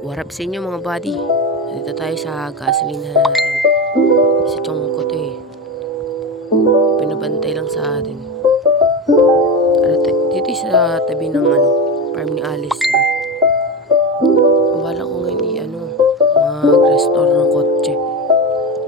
What up sa inyo mga buddy? Dito tayo sa gasolinahan natin. Sa chong ko to eh. Pinabantay lang sa atin. Dito sa tabi ng farm ni Alice. Bala ko ngayon mag-restore ng kotse.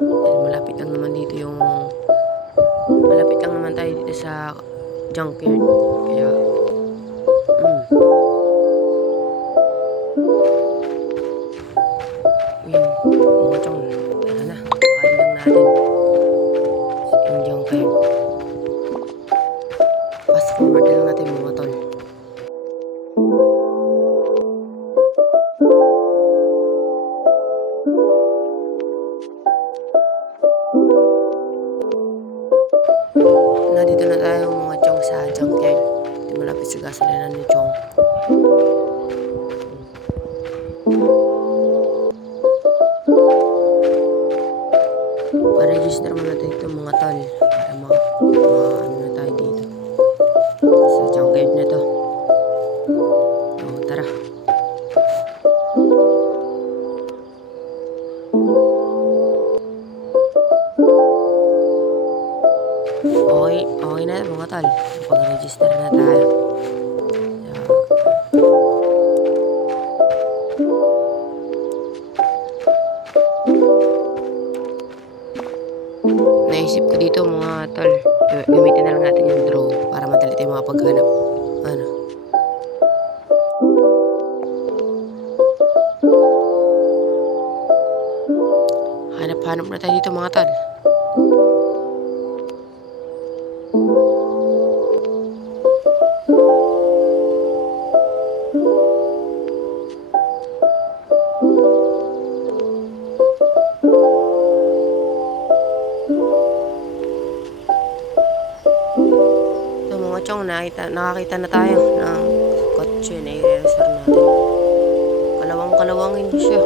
Dahil malapit lang naman tayo dito sa junkyard. Kaya mga chong, tara na, pakain lang natin yung junkyard. Fast forward lang natin mga tol. Nandito na tayo mga chong sa junkyard. Dito malapit sa gasolinahan ni Chong. Pa-register muna dito mga tol para ano na tayo dito sa junkyard na to. So tara. Okay na mga tol. Pag-register na tayo. Naisip ko dito mga tol, gamitin na lang natin yung drone para madali tayo makapaghanap. Hanap na tayo dito mga tol. Chong, nakakita na tayo ng kotse na i-register natin. Kalawang-kalawangin siya.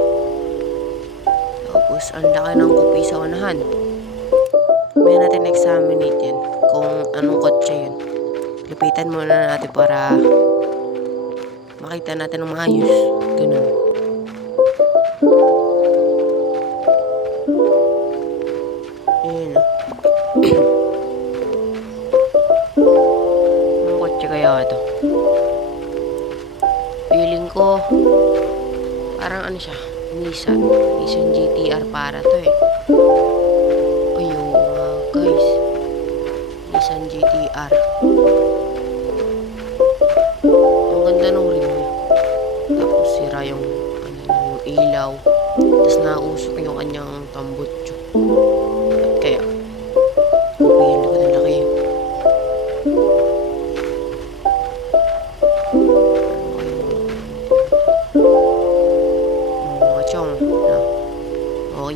Tapos ang laki ng kopi sa unahan. May natin examinate yan kung anong kotse yun. Lupitan muna natin para makita natin ng maayos. Ganun. Ayan. Kaya ito feeling ko parang siya, Nissan GTR para to eh. Ayun guys, Nissan GTR. Ang ganda ng rim niya, tapos sira yung ilaw, tapos nausok yung kanyang tambutso. At kaya kupihin ko na laki.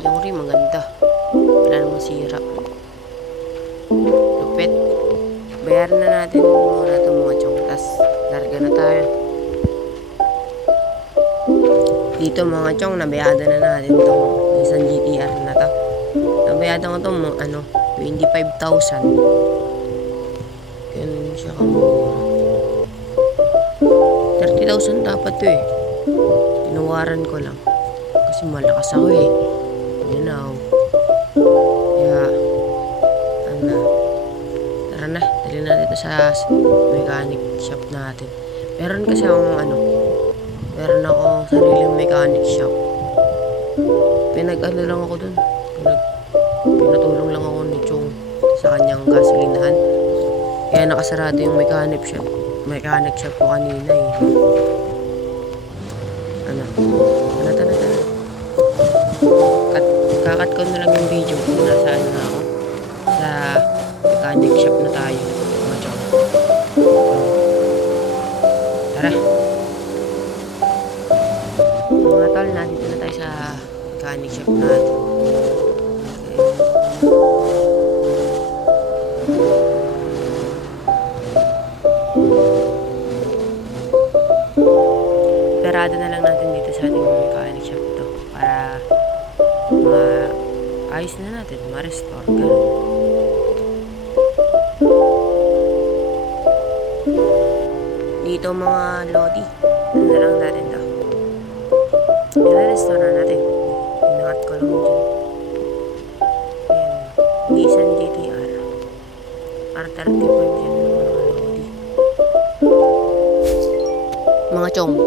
Yung rim maganda, wala namang sira, lupit. Bayaran na natin muna itong mga chong, tas larga na tayo dito mga chong. Nabayada na natin itong Nissan GTR na to. Nabayada ko itong 25,000. Ganun siya kamura. 30,000 dapat to eh. Tinawaran ko lang kasi malakas ako eh. You know. Kaya tara na, dali na dito sa mechanic shop natin. Meron akong sariling mechanic shop. Lang ako dun. Pinatulong lang ako ni Chong sa kanyang gasolinahan. Kaya nakasarado yung mechanic shop ko kanina eh. Kakat ko na lang yung video kung nasaan na ako. Sa mechanic shop na tayo. Tara. Mga tol, nandito na tayo sa mechanic shop natin. Perado na lang natin dito sa ating mechanic shop to para ayos na natin, ma-restore, ganun. Dito mga lodi, ano na lang natin to. restaurant natin. Inangat ko lang dyan. Ayan. Nissan GTR. R35 yan. Mga chong,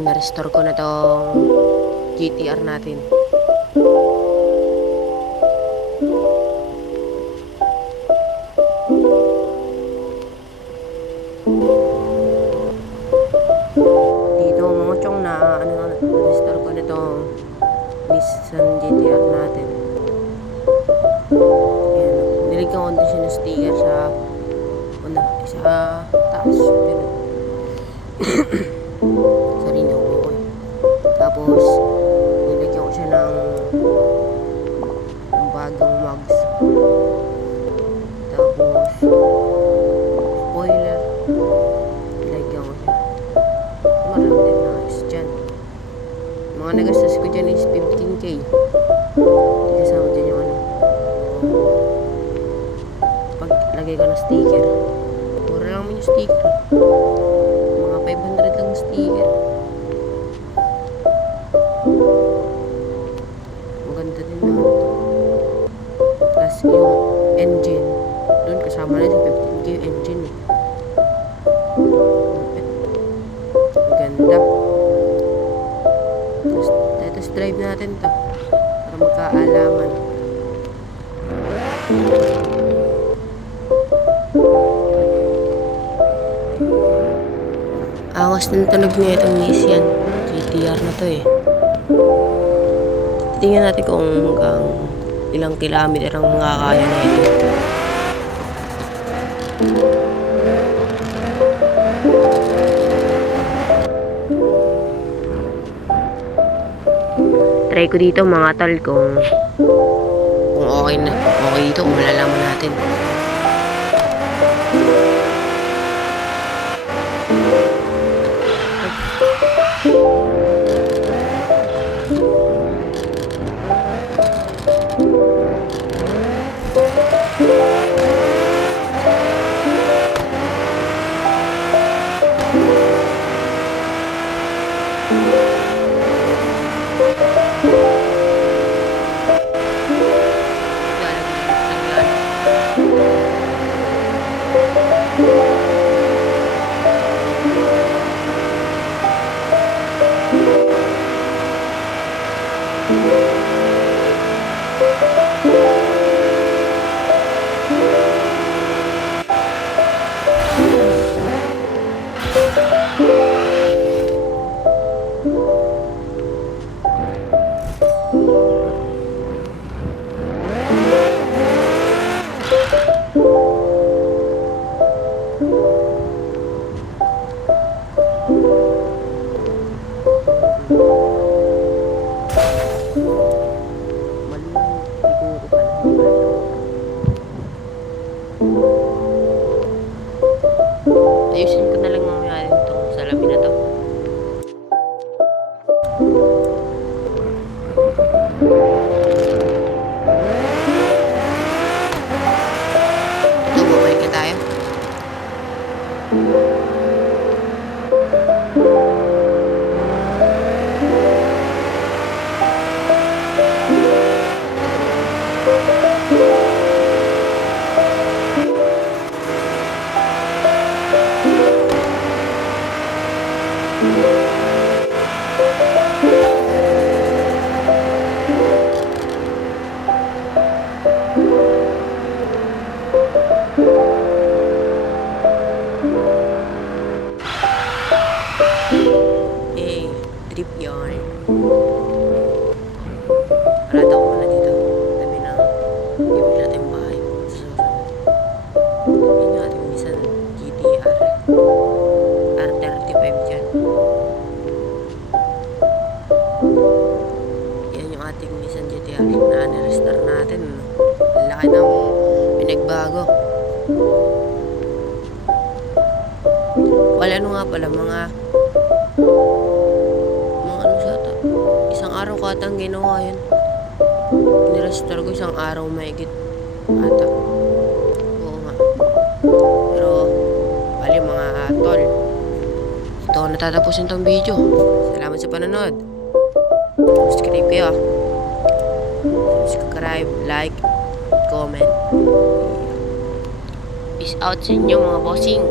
na-restore ko na tong GTR natin. Dito mga chong na-restore ko na tong Nissan GTR natin. Ayan, niligyan ko din siya ng sticker sa taas. Ganun. Sorry na ako eh. Tapos nilagyan ko siya ng bagong mugs. Tapos spoiler, nilagyan ko siya. Marami din na dyan. Mga nagastos ko dyan is 15k. Kasama dyan yung paglagay ko ng sticker. Mura lang yung sticker. Mga 500 lang sticker. Maganda din naman ito. Tapos yung engine, doon kasama na sa 15k yung engine eh. Maganda. Tapos drive natin to para magkaalaman. Angas ng tunog niya itong Nissan GTR na to eh. Tingnan natin kung hanggang ilang kilometer ang makakaya na ito. Try ko dito mga tol kung okay na. Okay dito kung malalaman natin. Ayusin ko na lang mamaya itong salamin na to. Ito, babalik na tayo. Trip yun. Parada ko muna dito. Tabi ng ibig natin bahay. Yun yung ating Nissan GTR. R35 dyan. Yan yung ating Nissan GTR na na-restore natin. Ang laki ng pinagbago. Wala ano nga pala, mga isang araw ko ata ang ginawa yun. Nirestore ko isang araw mahigit ata. Oo nga. Pero bali mga tol, ito ko natatapusin tong video. Salamat sa panonood. Subscribe kayo ah. Subscribe, like, comment. Peace out sa inyo mga bossing.